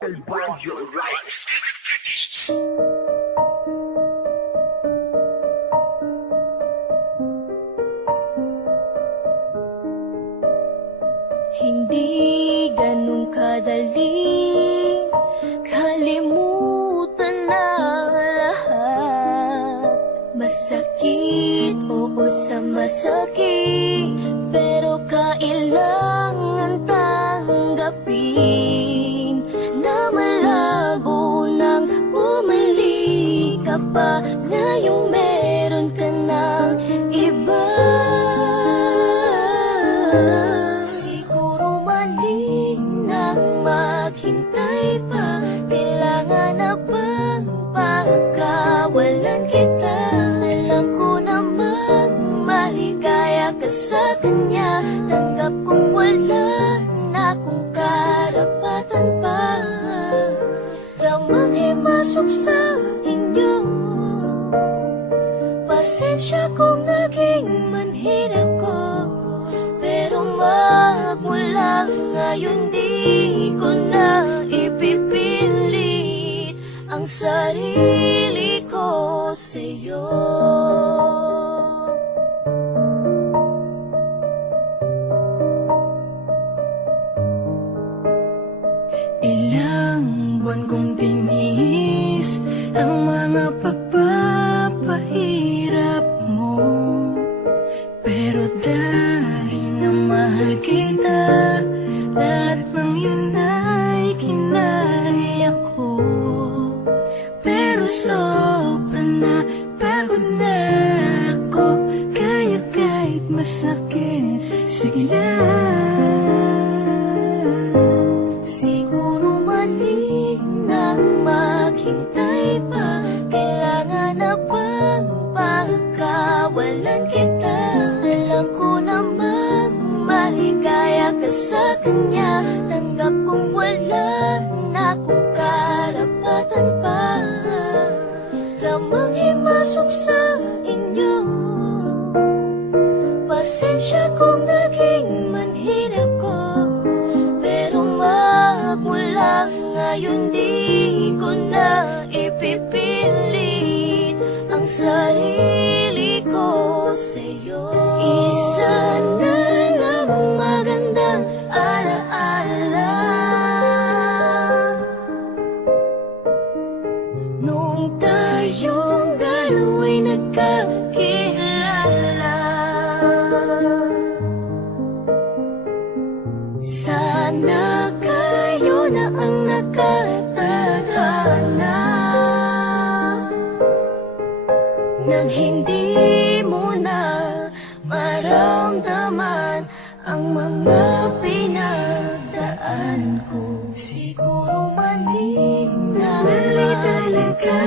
Hindi ganun kadali kalimutan na lahat. Masakit, oo sa masakit, pero kailangan tanggapin na malabo nang bumalik ka pa. Ngayong meron ka ng iba. Siguro mali nang maghintay pa. Kailangan na bang pagkawalan kita? Alam ko namang maligaya ka sa kanya. Tanggap kong wala na akong karapatan pa. Ramang himasok sa inyo. Pasensya kung naging manhid ako, pero magmula ngayon di ko na ipipilit ang sarili ko sa'yo. Ilang buwan kong tinis ang mga pagpapahirap mo, pero dahil na mahal kita, lahat ng yun ay kinaya ko. Pero sobra na, pagod na ako, kaya kahit masakit, sige lang. Siguro mali nang maghintay pa. Kailangan na bang pagkawalan kita? Alam ko namang maligaya ka sa kanya. Tanggap kong wala na akong karapatan pa. Ramang himasok sa inyo. Pasensya kung naging manhid ako, pero magmula ngayon di ko na ipipilit ang sarili ko sa'yo. Isa na lang magandang alaala noong tayong dalawa'y nagkakilala. Sana kayo na ang nakatadhana nang hindi mo na maramdaman ang mga pinagdaan ko. Siguro mali na Mali talaga